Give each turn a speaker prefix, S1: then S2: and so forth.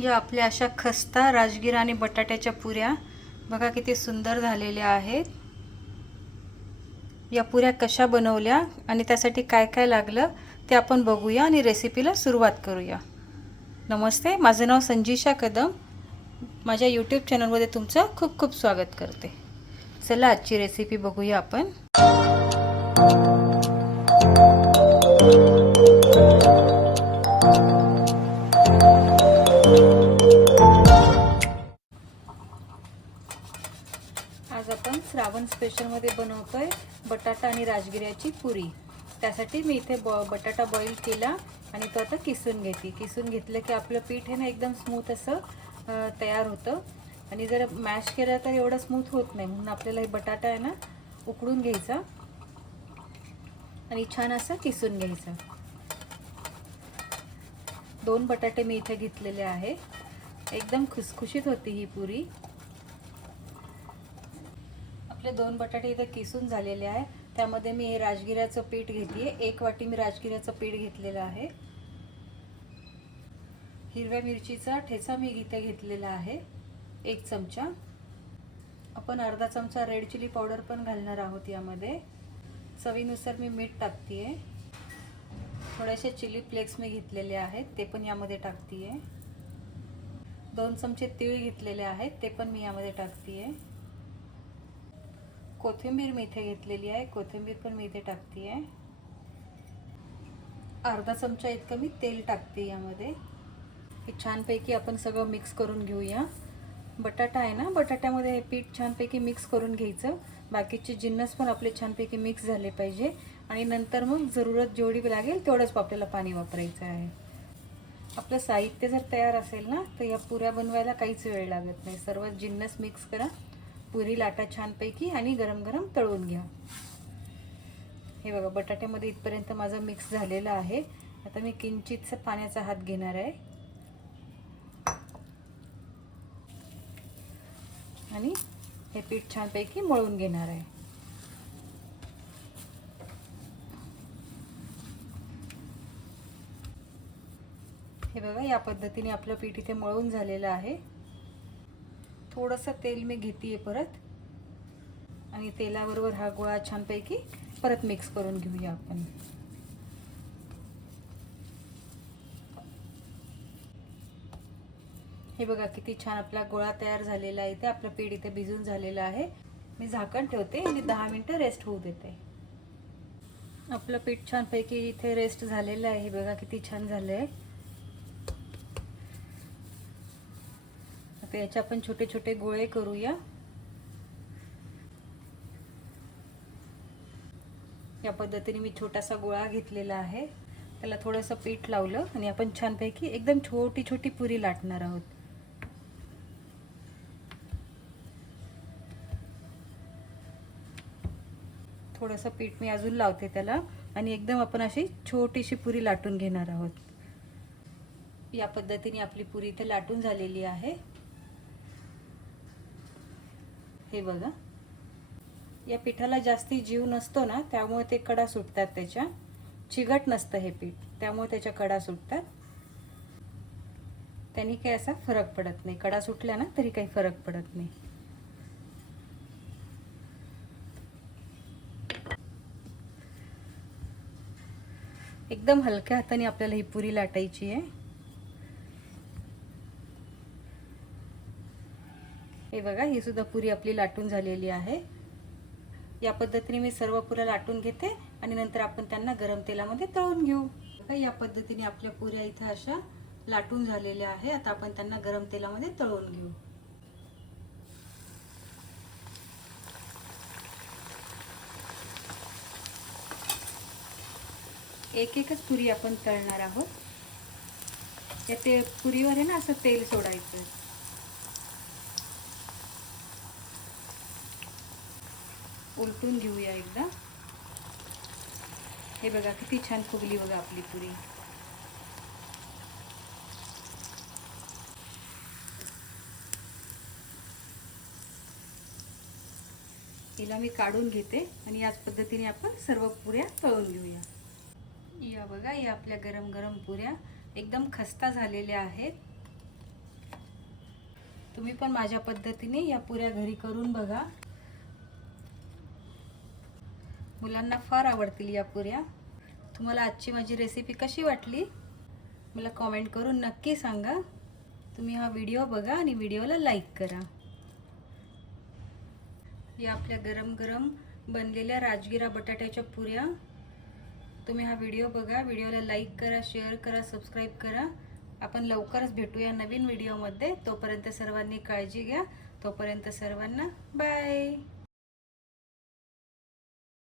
S1: या आपल्या अशा खस्ता राजगिरा आणि बटाट्याच्या पुऱ्या. बघा किती सुंदर झालेल्या आहेत. या पुऱ्या कशा बनवल्या आणि त्यासाठी काय काय लागलं ते आपण बघूया आणि रेसिपीला सुरुवात करूया. नमस्ते माझं नाव संजीशा कदम. माझ्या यूट्यूब चॅनलमध्ये तुमचं खूप खूप स्वागत करते. चला आजची रेसिपी बघूया आपण. श्रावण स्पेशलमध्ये बनवतोय बटाटा आणि राजगिऱ्याची पुरी. त्यासाठी मी इथे बॉ बटाटा बॉईल केला आणि तो आता किसून घेते. किसून घेतलं की आपलं पीठ आहे ना एकदम स्मूथ असं तयार होतं. आणि जर मॅश केलं तर एवढं स्मूथ होत नाही. म्हणून आपल्याला हे बटाटा आहे ना उकडून घ्यायचा आणि छान असं किसून घ्यायचं. दोन बटाटे मी इथे घेतलेले आहे. एकदम खुसखुशीत होती ही पुरी. आपले दोन बटाटे इथे किसून झालेले आहे. त्यामध्ये मी हे राजगिऱ्याचं पीठ घेतली एक वाटी मी राजगिऱ्याचं पीठ घेतलेलं आहे. हिरव्या मिरचीचा ठेचा मी इथे घेतलेला आहे. एक चमचा. आपण अर्धा चमचा रेड चिली पावडर पण घालणार आहोत यामध्ये. चवीनुसार मी मीठ टाकते थोडेसे चिली फ्लेक्स मी घेतलेले आहेत. ते पण यामध्ये टाकते दोन चमचे तीळ घेतलेले आहेत. ते पण मी यामध्ये टाकते कोथिंबीर मी इथे घेतलेली आहे. कोथिंबीर पण मी इथे टाकते आहे अर्धा चमचा इतकं मी तेल टाकते यामध्ये. हे छानपैकी आपण सगळं मिक्स करून घेऊया. बटाटा आहे ना? बटाट्यामध्ये हे पीठ छानपैकी मिक्स करून घ्यायचं. बाकीचे जिन्नस पण आपले छानपैकी मिक्स झाले पाहिजे. आणि नंतर मग जरूरत जेवढी लागेल तेवढंच आपल्याला पाणी वापरायचं आहे. आपलं साहित्य जर तयार असेल ना तर या पुऱ्या बनवायला काहीच वेळ लागत नाही. सर्व जिन्नस मिक्स करा. पुरी लाटा छानपैकी आणि गरम गरम तळून घ्या. हे बघा बटाट्यामध्ये इथपर्यंत माझं मिक्स झालेलं आहे. आता मी किंचितचं पाण्याचा हात घेणार आहे. आणि हे पीठ छानपैकी मळून घेणार आहे. हे बघा या पद्धतीने आपलं पीठ इथे मळून झालेलं आहे. थोडंसं तेल मी घेते परत. आणि तेलाबरोबर हा गोळा छानपैकी परत मिक्स करून घेऊया आपण. हे बघा किती छान आपला गोळा तयार झालेला आहे इथे. आपलं पीठ इथे भिजून झालेलं आहे. मी झाकण ठेवते आणि दहा मिनटं रेस्ट होऊ देते. आपलं पीठ छानपैकी इथे रेस्ट झालेलं आहे. हे बघा किती छान झालं आहे तर याचे आपण छोटे छोटे गोळे करूया. या पद्धतीने मी छोटासा गोळा घेतलेला आहे. त्याला थोडंसं पीठ लावलं आणि आपण छानपैकी एकदम छोटी छोटी पुरी लाटणार आहोत. थोडंसं पीठ मी अजून लावते त्याला आणि एकदम आपण अशी छोटीशी पुरी लाटून घेणार आहोत. या पद्धतीने आपली पुरी इथे लाटून झालेली आहे. हे बघा. या पिठाला जास्ती जीव नसतो ना त्यामुळे ते कडा सुटतात त्याच्या. चिगट नसतं हे पीठ त्यामुळे त्याच्या कडा सुटतात. त्यांनी काही असा फरक पडत नाही. कडा सुटल्या ना तरी काही फरक पडत नाही. एकदम हलक्या हाताने आपल्याला ही पुरी लाटायची आहे. हे बघा ही सुद्धा पुरी आपली लाटून झालेली आहे. या पद्धतीने मी सर्व पुऱ्या लाटून घेते आणि नंतर आपण त्यांना गरम तेलामध्ये तळून घेऊ. बघा या पद्धतीने आपल्या पुऱ्या इथं अशा लाटून झालेल्या आहे आता आपण त्यांना गरम तेलामध्ये तळून घेऊ. एक एकच पुरी आपण तळणार आहोत. या ते पुरीवर आहे ना असं तेल सोडायचं. उलटून घेऊया एकदा. हे बघा किती छान फुगली बघा आपली पुरी. हिला मी काढून घेते आणि याच पद्धतीने आपण सर्व पुऱ्या तळून घेऊया. या बघा या आपल्या गरम गरम पुऱ्या एकदम खस्ता झालेल्या आहेत. तुम्ही पण माझ्या पद्धतीने या पुऱ्या घरी करून बघा. मुलांना फार आवडतील या पुऱ्या. तुम्हाला आजची माझी रेसिपी कशी वाटली? मला कॉमेंट करून नक्की सांगा. तुम्ही हा व्हिडिओ बघा आणि व्हिडिओला लाईक करा. या आपल्या गरम गरम बनलेल्या राजगिरा बटाट्याच्या पुऱ्या. तुम्ही हा व्हिडिओ बघा व्हिडिओला लाईक करा शेअर करा सबस्क्राईब करा. आपण लवकरच भेटूया नवीन व्हिडिओमध्ये तोपर्यंत सर्वांनी काळजी घ्या. तोपर्यंत सर्वांना बाय